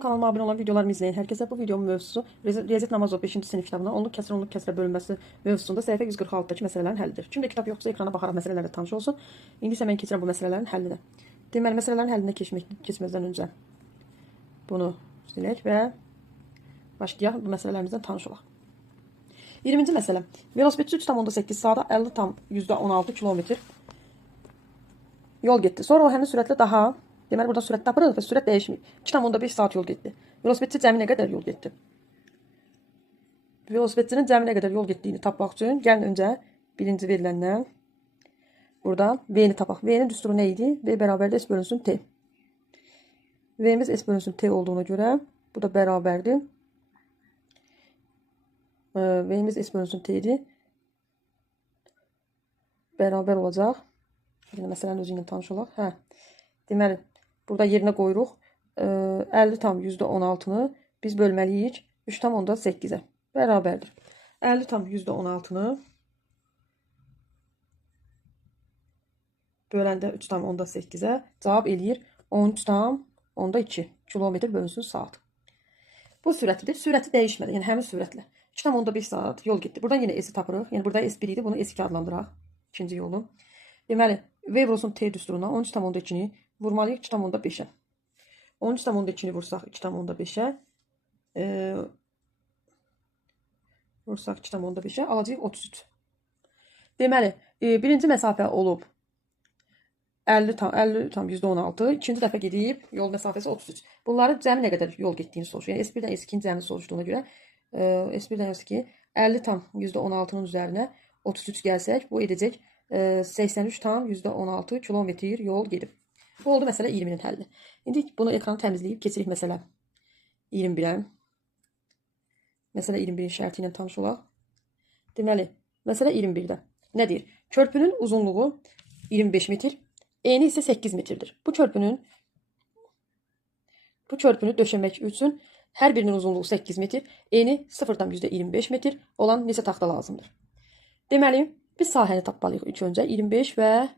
Kanalıma abone olan videolarımı izleyin. Herkese bu videomun mövzusu Riyaziyyat Namazov 5-ci sinif kitabına onluq kəsrə bölünməsi mövzusunda səhifə 146-dakı məsələlərin həllidir. Kimdə kitab yoxsa ekrana baxaraq məsələlərlə tanış olsun. İndi isə mən keçirəm bu məsələlərin həllinə. Deməli, məsələlərin həllinə keçməzdən öncə bunu silək və başlayaq bu məsələlərimizdən tanış olaq. 20-ci məsələ. Velosipedçi 3,8 saata 50,16 km yol getdi. Sonra o həmin sürətlə daha deməli, burada sürət tapırıq və sürət dəyişmir. 2,5 saat yol getdi. Velosipedçi cəmi nə qədər yol getdi? Velosipedçinin cəmi nə qədər yol getdiyini tapmaq üçün gəlin öncə birinci veriləndən buradan V-ni tapaq. V-nin düsturu nə idi? V bərabərdir S bölünsün T. V-miz S bölünsün T olduğuna görə bu da bərabərdir. V-miz S bölünsün T idi. Bərabər olacaq. Yine məsələnin özü ilə tanış olaq. Deməli, burada yerinə qoyuruq. 50,16-nı biz bölməliyik 3,8-ə. Bərabərdir. 50,16-nı böləndə 3,8-ə cavab eləyir 13,2 km bölünsün saat. Bu sürətidir. Sürəti dəyişmədi. Yəni həmin sürətlə 2,5 saat yol getdi. Buradan yenə S-i tapırıq. Yəni burada S1 idi. Bunu S2 adlandıraq. İkinci yolu. Deməli, V vurulsun T düsturuna 13,2-ni vurmalıyıq 2,5-ə. 13,2-ni vursaq 2,5-ə. Vursaq 2,5-ə alacağıq 33. Deməli, birinci məsafə olub 50,16. İkinci dəfə gedib yol məsafəsi 33. Bunları cəmi nə qədər yol getdiyini soruşur. Yəni S1-dən S2-nin cəmini soruşduğuna görə S1-dən S2 50,16-nın üzərinə 33 gəlsək, bu edəcək 83,16 km yol gedib. Bu oldu məsələ 20-nin həlli. İndi bunu ekranı təmizləyib keçirik məsələ 21-ə. Məsələ 21-in şərti ilə tanış olaq. Deməli, məsələ 21-də nə deyir? Körpünün uzunluğu 25 metr, eni isə 8 metrdir. Bu körpünü döşəmək üçün hər birinin uzunluğu 8 metr, eni 0,25 metr olan neçə taxta lazımdır? Deməli, biz sahəni tapmalıyıq ilk öncə 25 və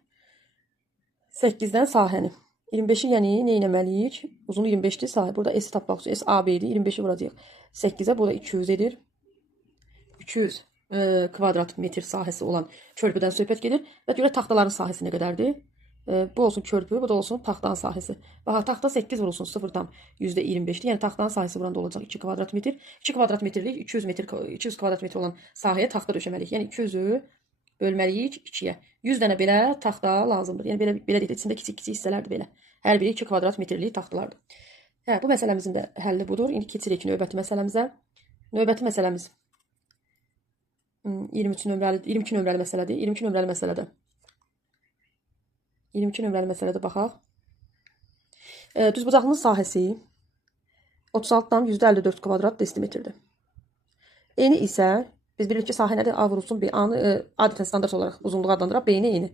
8-dən sahəni. 25-i yəni nə etməliyik? Uzunluğu 25-dir sahə. Burada S tapmaq üçün S AB idi. 25-i vuracağıq 8-ə. Bu da 200 edir. 200 kvadrat metr sahəsi olan körpüdən söhbət gedir. Və görə taxtaların sahəsi nə qədərdir? Bu olsun körpü, bu da olsun taxtanın sahəsi. Bax, taxta 8 vurulsun 0,25-dir. Yəni taxtanın sahəsi buranda olacaq 2 kvadrat metr. 2 kvadrat metrlik 200 kvadrat metr olan sahəyə taxta döşəməliyik. Yəni 200-ü bölməliyik 2-yə. 100 dənə belə taxta lazımdır. Yəni belə deyək, içində kiçik-kiçik hissələrdir belə. Hər biri 2 kvadrat metrlik taxtalardır. Bu məsələmizin də həlli budur. İndi keçirik növbəti məsələmizə. Növbəti məsələmiz 22 nömrəli məsələdir. 22 nömrəli məsələdə baxaq. Düzbucaqlının sahəsi 36,54 kvadrat desimetrdir. Eni isə biz bilirik ki, sahə nədir? A vurulsun B. A-nı adətən standart olaraq uzunluğu adlandıraq. B-ni eni.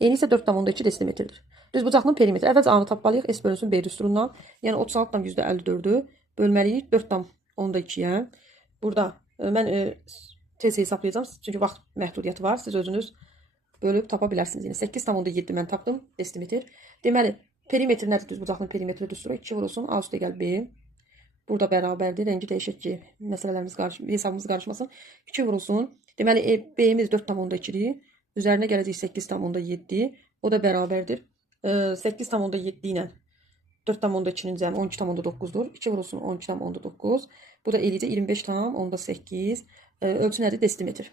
Eni isə 4,2 desimetrdir. Düzbucaqlının perimetri. Əvvəlcə A-nı tapmalıyıq. S bölünsün B düsturundan. Yəni 36,54-ü bölməliyik 4,2-yə. Burada mən tez hesablayacağım. Çünki vaxt məhdudiyyəti var. Siz özünüz bölüb tapa bilərsiniz. Yəni 8,7 mən tapdım desimetr. Deməli, perimetr nədir? Düzbucaqlının perimetri düsturu 2 vurulsun A üstə gəl B. Burada bərabərdir. Rəngi dəyişək ki, məsələlərimiz hesabımız qarışmasın. 2 vurulsun. Deməli, B-miz 4,2-dir. Üzərinə gələcək 8,7. O da bərabərdir. 8,7 ilə 4,2-nin cəmi 12,9-dur. 2 vurulsun 12,9. Bu da eləyəcək 25,8. Ölçü nədir? Desimetr.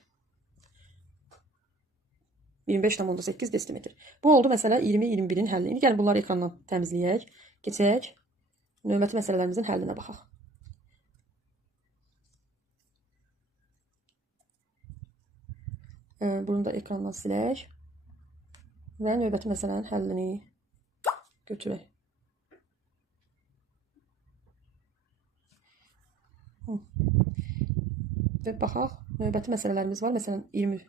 25,8 desimetr. Bu oldu məsələ 20-21-in həlli. İndi gəlin bunları ekrandan təmizləyək. Keçək. Növbəti məsələlərimizin həllinə baxaq. Bunu da ekrandan silək. Və növbəti məsələnin həllini götürək. Və baxaq. Növbəti məsələlərimiz var. Məsələn 23.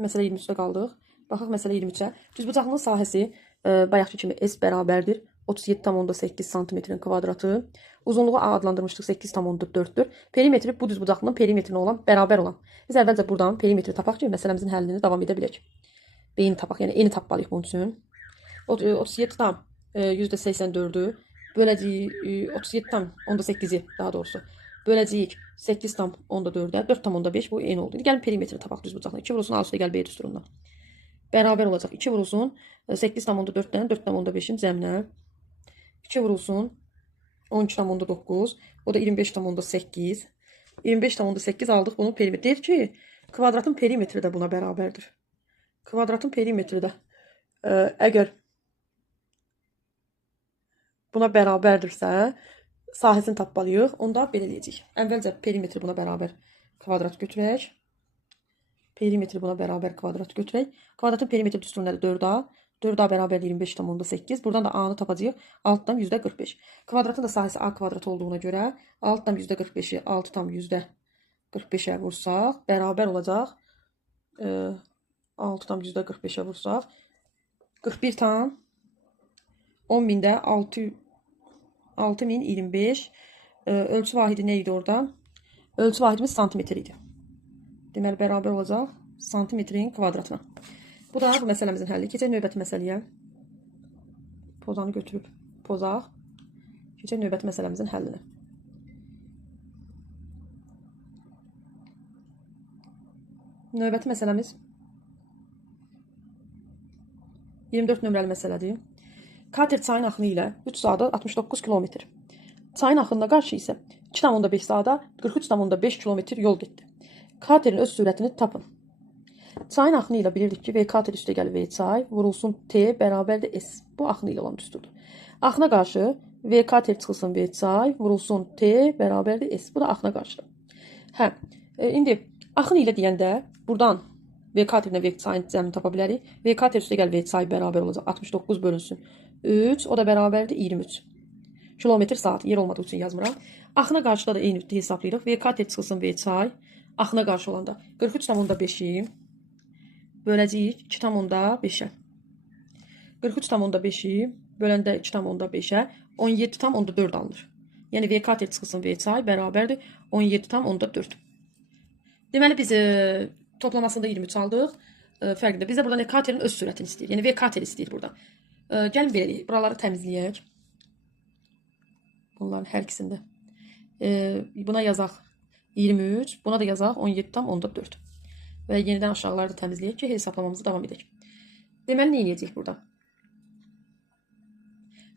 Məsələ 23-də qaldıq. Baxaq məsələ 23-ə. Düzbucaqlının sahəsi bayaqki kimi S bərabərdir 37,8 cm kvadratı. Uzunluğu A adlandırmışdıq 8,4-dür. Perimetri bu düzbucaqlının perimetrinə olan bərabər olan. Biz əvvəlcə buradan perimetri tapaq ki, məsələmizin həllini davam edə bilək. B-ni tapaq, yəni eni tapmalıyıq bunun üçün. 37 tam %84'ü böləcəyik 37 tam onda 8'i daha doğrusu böləcəyik 8 tam onda 4'e 4 tam onda 5 bu eyni oldu. İndi gəlin perimetri tapaq düz bucaqla. 2 vurulsun A üstə gəl B düsturundan. Bərabər olacaq. 2 vurulsun 8 tam onda 4'dən 4 tam onda 5'in cəminə. 2 vurulsun 12 tam onda 9. O da 25 tam onda 8. 25 tam onda 8 aldıq bunun perimetri. Deyir ki kvadratın perimetri də buna bərabərdir. Kvadratın perimetri də əgər buna bərabərdirsə sahəsini tapmalıyıq. Onda belə eləyəcəyik. Əvvəlcə perimetri buna bərabər kvadrat götürək. Perimetri buna bərabər kvadrat götürək. Kvadratın perimetri düstur nədir? 4A. 4A bərabər 25 tam onda 8. Buradan da A-nı tapacağıq. 6 tam %45. Kvadratın da sahəsi A kvadrat olduğuna görə 6 tam %45'i 6 tam %45'e vursaq bərabər olacaq. 6 tam %45'e vursaq 41 tam 10.000'də 6025 ölçü vahidi ne idi orada? Ölçü vahidimiz santimetr idi. Deməli bərabər olacaq santimetrin kvadratına. Bu da bu məsələmizin həlli. Keçək növbəti məsələyə. Pozanı götürüb pozaq. Keçək növbəti məsələmizin həllinə. Növbəti məsələmiz 24 nömrəli məsələdir. Kater çayın axını ilə 3 saata 69 kilometr. Çayın axınına qarşı isə 2,5 saata 43,5 kilometr yol getdi. Katerin öz sürətini tapın. Çayın axını ilə bilirdik ki, V kater üstə gəl V çay vurulsun T bərabərdir S. Bu axını ilə olan düsturdur. Axına qarşı V kater çıxılsın V çay vurulsun T bərabərdir S. Bu da axına qarşıdır. Hə, indi axın ilə deyəndə buradan V katerinə V çayın cəmini tapa bilərik. V kater üstə gəl V çay bərabər olacaq 69 bölünsün 3, o da bərabərdir 23 kilometr saat. Yer olmadığı üçün yazmıram. Axına qarşıda da eyni hesablayırıq. V kater çıxılsın V çay axına qarşı olanda 43,5'i böləcəyik 2,5'e. 43,5'i böləndə 2,5'e 17,4 alınır. Yəni V kater çıxılsın V çay bərabərdir 17,4. Deməli biz toplamasında 23 aldıq. Fərqində bizə burada katerin öz sürətini istəyir. Yəni V kater istəyir burada. Gəlin belə eləyək. Buraları təmizləyək. Bunların hər ikisində. Buna yazaq 23. Buna da yazaq 17,4. Və yenidən aşağıları da təmizləyək ki, hesablamamızı davam edək. Deməli, nə eləyəcək burada?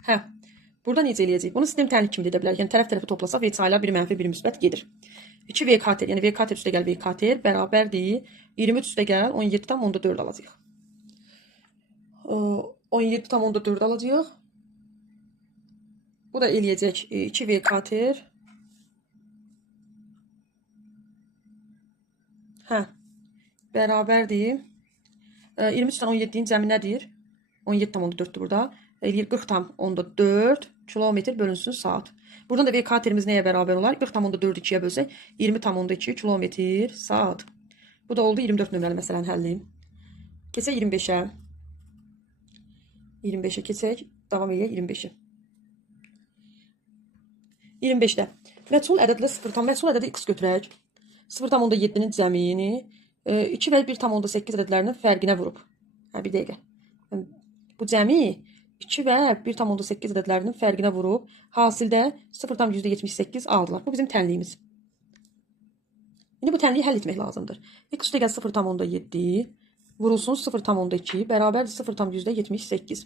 Hə, burada necə eləyəcək? Bunu sistem tənlik kimi edə bilərik. Yəni, tərəf-tərəfi toplasaq, V çaylar biri mənfi, biri müsbət gedir. 2 V kater, yəni V kater üstə gəl V kater bərabərdir. 23 üstə gəl 17,4 alacaq. 17,4 alacaq. Bu da eləyəcək 2 V kater. Hə, bərabərdir. 23'dən 17'nin cəmi nədir? 17,4'dür burada. Eləyir 40,4 kilometr bölünsün saat. Buradan da V katerimiz nəyə bərabər olar? 40,4'ü 2'yə bölsək 20,2 kilometr saat. Bu da oldu 24 nömrəli məsələnin həlli. Keçək 25'ə. 25'ə keçək. Davam edək 25'ə. 25'də məchul ədədlə 0,məchul ədədi x götürək. 0,7'nin cəmini 2 və 1,8 ədədlərinin fərqinə vurub. Hə, bir dəqiqə. Bu cəmi 2 və 1,8 ədədlərinin fərqinə vurub. Hasildə 0,78 aldılar. Bu bizim tənliyimiz. İndi bu tənliyi həll etmək lazımdır. X üstə gəl 0,7 vurulsun 0,2 bərabərdir 0,78.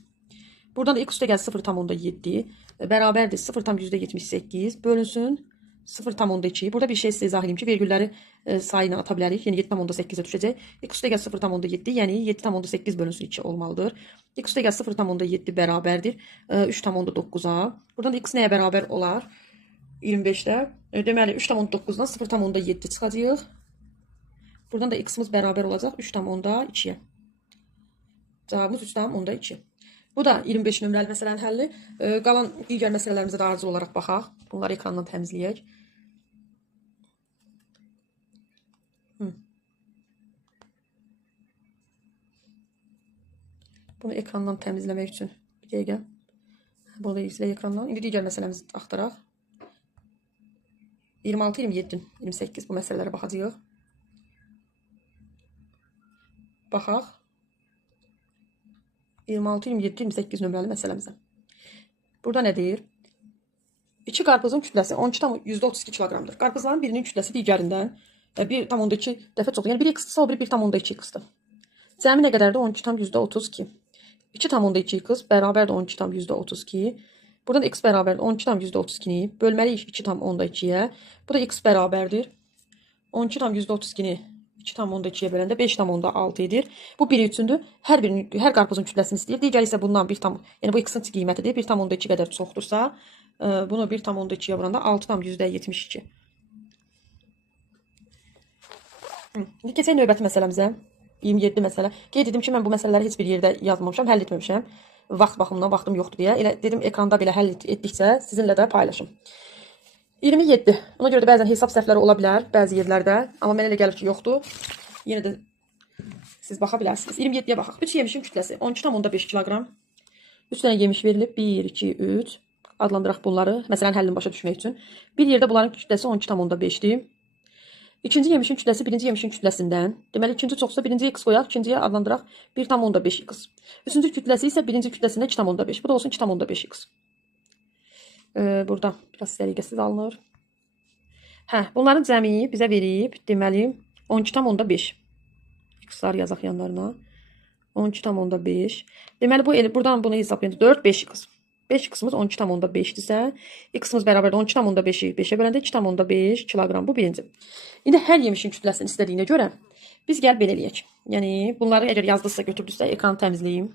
Buradan da x üstə gəl 0,7 bərabərdir 0,78 bölünsün 0,2. Burada bir şey sizə izah edeyim ki, vergülləri sayına ata bilərik. Yəni 7,8'e düşəcək. X üstə gəl 0,7, yəni 7,8 bölünsün 2 olmalıdır. X üstə gəl 0,7 bərabərdir 3,9'a. Buradan da x nəyə bərabər olar? 25'də. Deməli 3,9'dan 0,7 çıxacaq. Buradan da x'imiz bərabər olacaq 3,2'yə. Cavabımız 3,2. Bu da 25 nömrəli məsələnin həlli. Qalan digər məsələlərimizə də arzu olaraq baxaq. Bunları ekrandan təmizləyək. Bunu ekrandan təmizləmək üçün bir dəqiqə. Burada izləyək ekrandan. İndi digər məsələmizi axtaraq. 26, 27, 28 bu məsələlərə baxacağıq. Baxaq. 26, 27, 28 nömrəli məsələmizə. Burada nə deyir? 2 qarpızın kütləsi 12,32 kiloqramdır. Qarpızların birinin kütləsi digərindən 1,2 dəfə çox. Yəni 1x-sə o biri 1,2x-dır. Cəmi nə qədərdir? 12,32. 2,2x bərabərdir 12,32. Buradan x bərabərdir 12,32-ni bölməliyik 2,2-yə. Bu da x bərabərdir 12,32-ni 2,2-yə böləndə 5,6 edir. Bu biri üçündür. Hər qarpızın kütləsini istəyir. Digəri isə bundan 1, yəni bu x-in qiymətidir. 1,2 qədər çoxdursa, bunu 1,2-yə vuranda 6,72. İndi keçək növbəti məsələmizə. 27 məsələ. Qeyd edim ki, mən bu məsələləri heç bir yerdə yazmamışam, həll etməmişəm. Vaxt baxımından vaxtım yoxdur deyə. Elə dedim ekranda belə həll etdikcə sizinlə də paylaşım. 27. Ona görə də bəzən hesab səhvləri ola bilər bəzi yerlərdə. Amma mənə elə gəlir ki, yoxdur. Yenə də siz baxa bilərsiniz. 27-yə baxaq. 3 yemişin kütləsi 12,5 kiloqram. 3 dənə yemiş verilib. 1, 2, 3. Adlandıraq bunları. Məsələn, həllini başa düşmək üçün. Bir yerdə bunların kütləsi 12,5-dir. İkinci yemişin kütləsi birinci yemişin kütləsindən. Deməli, ikinci çoxsa birinci x qoyaq, ikinciyə adlandıraq 1,5x. Üçüncü kütləsi isə birinci kütləsində 2,5. Bu da olsun 2,5x. Burada biraz səliqəsiz alınır. Bunların cəmi bizə verib, deməli, 12,5. X-lar yazaq yanlarına. 12,5. Deməli, buradan bunu hesablayınca 4, 5x. 5x-imiz 12,5-dirsə, x-imiz bərabərdir 12,5-i 5-ə böləndə 2,5 kiloqram. Bu birinci. İndi hər yemişin kütləsini istədiyinə görə biz gəl belə eləyək. Yəni, bunları əgər yazdırsa, götürdüsə, ekranı təmizləyim.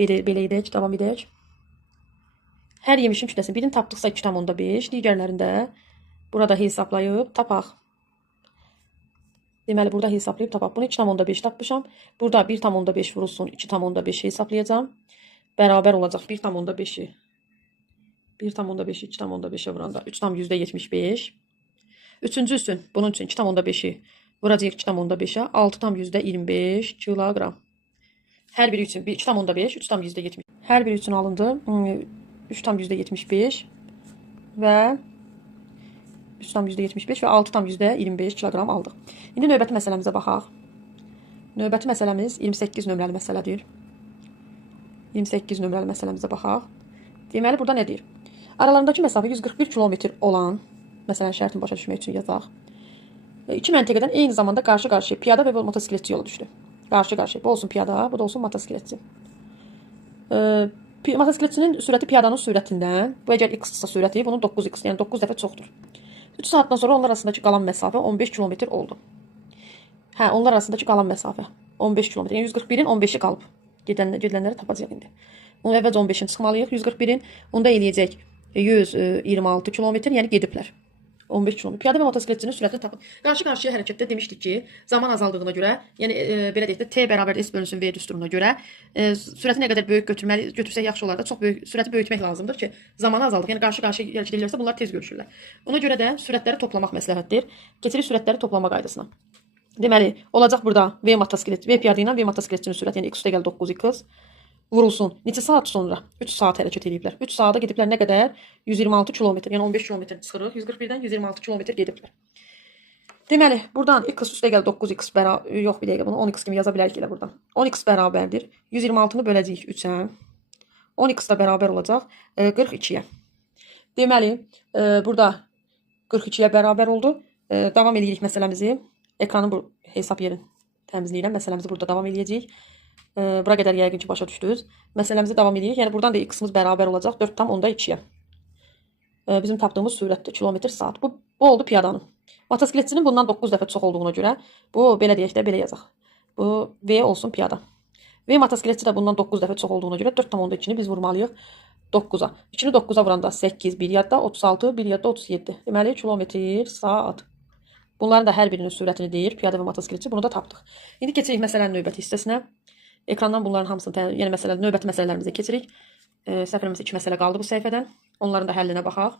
Belə edək, davam edək. Hər yemişin kütləsini birini tapdıqsa 2,5, digərlərində burada hesablayıb tapaq. Deməli, burada hesablayıb tapaq. Bunu 2,5 tapmışam. Burada 1,5 vurulsun, 2,5 hesablayacağım. Bərabər olacaq 1,5-i 2,5-ə vuranda 3,75. Üçüncü üçün bunun üçün 2,5-i vuracaq 2,5-ə 6,25 kiloqram. Hər biri üçün 2,5, 3,70. Hər biri üçün alındı 3,75 və 3,75 və 6,25 kiloqram aldıq. İndi növbəti məsələmizə baxaq. Növbəti məsələmiz 28 nömrəli məsələdir. 28 nömrəli məsələmizə baxaq. Deməli, burada nə deyir? Aralarındakı məsafə 141 kilometr olan, məsələn, şərtini başa düşmək üçün yazaq. İki məntəqədən eyni zamanda qarşı-qarşıya piyada və motosikletçi yola düşdü. Qarşı-qarşıya. Bu olsun piyada, bu da olsun motosikletçi. Motosikletçinin sürəti piyadanın sürətindən, bu əgər x-sa sürəti, bunun 9x, yəni 9 dəfə çoxdur. 3 saatdan sonra onlar arasındakı qalan məsafə 15 kilometr oldu. Onlar arasındakı qalan məsafə 15 kilometr. Yəni 141-in 15-i qalıb. Gedilənləri tapacaq indi. Onu əvvəlcə 15-ini çıxmalıyıq. 141-in onda eləyəcək 126 kilometr, yəni gediblər. 15 kilometr. Piyada və motosikletçinin sürətini tapın. Qarşı-qarşıya hərəkətdə demişdik ki, zaman azaldığına görə, yəni belə deyək də t bərabər s bölünsün v düsturuna görə sürəti nə qədər böyük götürsək yaxşı olar da, çox böyük sürəti böyütmək lazımdır ki, zamanı azaldıq. Yəni qarşı-qarşıya hərəkət edirlərsə bunlar tez görüşürlər. Ona görə də sürətləri toplamaq məsləhətdir. Keçirik sürətləri toplama qaydasına. Deməli, olacaq burada v motosiklet, v piyada ilə v motosikletçinin sürəti, yəni x üstəgəl 9x vurulsun. Neçə saat sonra? 3 saat hərəkət ediblər. 3 saata gediblər nə qədər? 126 kilometr, yəni 15 kilometr çıxırıq. 141-dən 126 kilometr gediblər. Deməli, buradan x üstəgəl 9x bərabər, yox bir dəqiqə bunu 10x kimi yaza bilərik elə buradan. 10x bərabərdir. 126-nı böləcəyik 3-ə. 10x da bərabər olacaq 42-yə. Deməli, burada 42-yə bərabər oldu. Davam edirik məsələmizi. Ekranın bu hesab yerini təmizləyirəm. Məsələmizi burada davam edəcəyik. Bura qədər yəqin ki, başa düşdünüz. Məsələmizi davam edirik. Yəni, buradan da x-imiz bərabər olacaq 4,2-yə. Bizim tapdığımız sürətdir, kilometr saat. Bu oldu piyadanın. Motosikletçinin bundan 9 dəfə çox olduğuna görə, bu belə deyək də, belə yazaq. Bu v olsun piyada. V motosikletçi də bundan 9 dəfə çox olduğuna görə 4,2-ni biz vurmalıyıq 9-a. 2-ni 9-a vuranda 8, 1 yadda 36, 1 yadda 37. Deməli, kilometr saat. Bunların da hər birinin sürətini deyir, piyada və motosikletçi. Bunu da tapdıq. İndi keçirik məsələnin növbəti hissəsinə. Ekrandan bunların hamısını, yəni növbəti məsələlərimizə keçirik. Səhvlərimizdə 2 məsələ qaldı bu səhifədən. Onların da həllinə baxaq.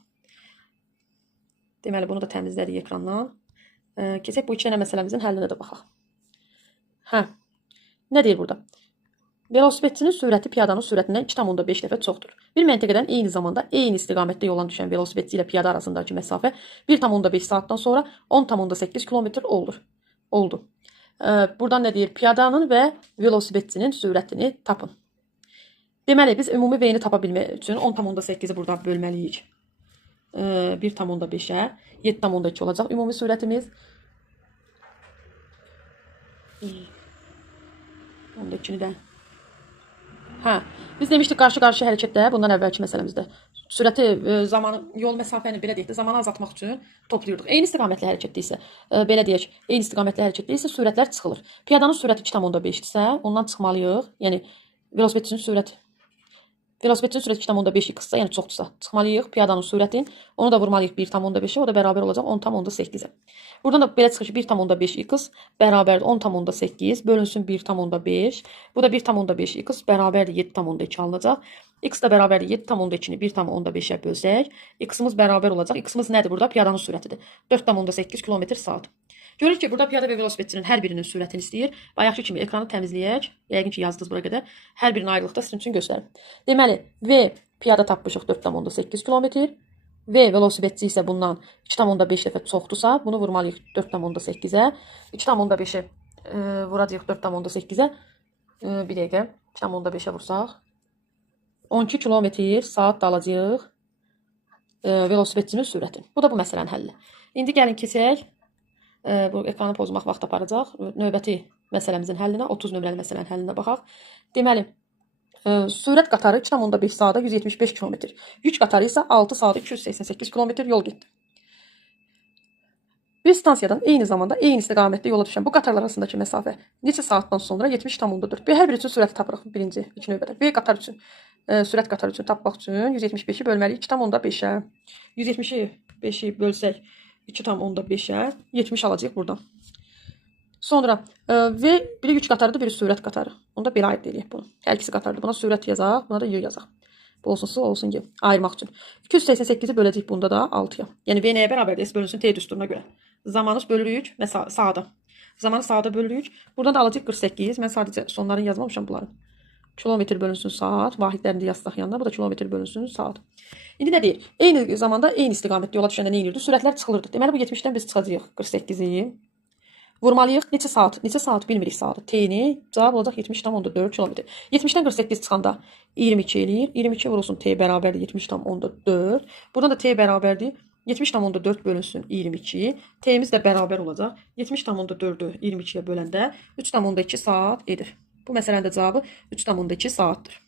Deməli, bunu da təmizlədik ekrandan. Keçək bu 2 dənə məsələmizin həllinə də baxaq. Nə deyir burada? Velosipedçinin sürəti piyadanın sürətindən 2,5 dəfə çoxdur. Bir məntəqədən eyni zamanda eyni istiqamətdə yola düşən velosipedçi ilə piyada arasındakı məsafə 1,5 saatdan sonra 10,8 kilometr oldu. Buradan nə deyir? Piyadanın və velosipedçinin sürətini tapın. Deməli, biz ümumi V-ni tapa bilmək üçün 10,8-i buradan bölməliyik. 1,5-ə 7,2 olacaq ümumi sürətimiz. 12-ni də. Hə, biz demişdik qarşı-qarşı hərəkətdə bundan əvvəlki məsələmizdə. Sürəti, zamanı, yol məsafəni belə deyək də, zamanı azaltmaq üçün toplayırdıq. Eyni istiqamətli hərəkətdə isə, belə deyək, eyni istiqamətli hərəkətdə isə sürətlər çıxılır. Piyadanın sürəti 2,5-dirsə, ondan çıxmalıyıq. Yəni velosipedçinin sürəti 2,5x-sa, yəni çoxdursa, çıxmalıyıq piyadanın sürətin. Onu da vurmalıyıq 1,5-ə, o da bərabər olacaq 10,8-ə. Buradan da belə çıxır ki, 1,5x bərabərdir 10,8 bölünsün 1,5. Bu da 1,5x bərabərdir 7,2 alınacaq. X da bərabərdir 7,2-ni 1,5-ə bölsək, x-imiz bərabər olacaq. X-imiz nədir burada? Piyadanın sürətidir. 4,8 km/saat. Görürük ki, burada piyada və velosipedçinin hər birinin sürətini istəyir. Bayaqki kimi ekranı təmizləyək. Yəqin ki, yazdınız bura qədər. Hər birinin ayrılıqda sizin üçün göstərim. Deməli, V piyada tapmışıq 4,8 km. V velosipedçi isə bundan 2,5 dəfə çoxdursa, bunu vurmalıyıq 4,8-ə. 2,5-i vuracağıq 4,8-ə. Bir dəqiqə, 2,5-ə vursaq. 12 km/saat da alacağıq velosipedçinin sürətini. Bu da bu məsələnin həlli. İndi gəlin keçək. Bu ekranı pozmaq vaxt aparacaq. Növbəti məsələmizin həllinə, 30 nömrəli məsələnin həllinə baxaq. Deməli, sürət qatarı 2,5 saata 175 km. Yük qatarı isə 6 saata 288 km yol getdi. Bir stansiyadan eyni zamanda eyni istiqamətdə yola düşən bu qatarlar arasındakı məsafə neçə saatdan sonra 70,4. Hər biri üçün sürəti tapırıq birinci, ilk növbədə. V qatar üçün, sürət qatarı üçün tapmaq üçün 175-i bölməliyik 2,5-ə. 175-i bölsək 2,5-ə 70 alacağıq buradan. Sonra V biri yük qatarıdır, biri sürət qatarı. Onu da belə aid edək bunu. Hər ikisi qatardır. Buna sürət yazaq, buna da Y yazaq. Bu olsun, su olsun ki, ayırmaq üçün. 288-i böləcək bunda da 6-ya. Yəni V nəyə bərabərdir? S bölünsün T düsturuna görə. Zamanı bölürük sağda. Zamanı sağda bölürük. Buradan da alacağıq 48. Mən sadəcə sonlarını yazmamışam bunların. Kilometr bölünsün saat. Vahidlərində yazsaq yanına. Bu da kilometr bölünsün saat. İndi nə deyir? Eyni zamanda eyni istiqamətdə yola düşəndə nə edirdi? Sürətlər çıxılırdı. Deməli bu 70-dən biz çıxacağıq 48-i. Vurmalıyıq. Neçə saat? Neçə saat bilmirik saatı. T-ni cavab olacaq 70,4 km. 70-dən 48 çıxanda 22 eləyir. 22 vurulsun T bərabərdir 70,4. Buradan da T bərabərdir 70,4 bölünsün 22. T'miz də bərabər olacaq. 70,4-ü 22-yə böləndə 3,2 saat edir. Bu məsələnin də cavabı 3,2 saatdır.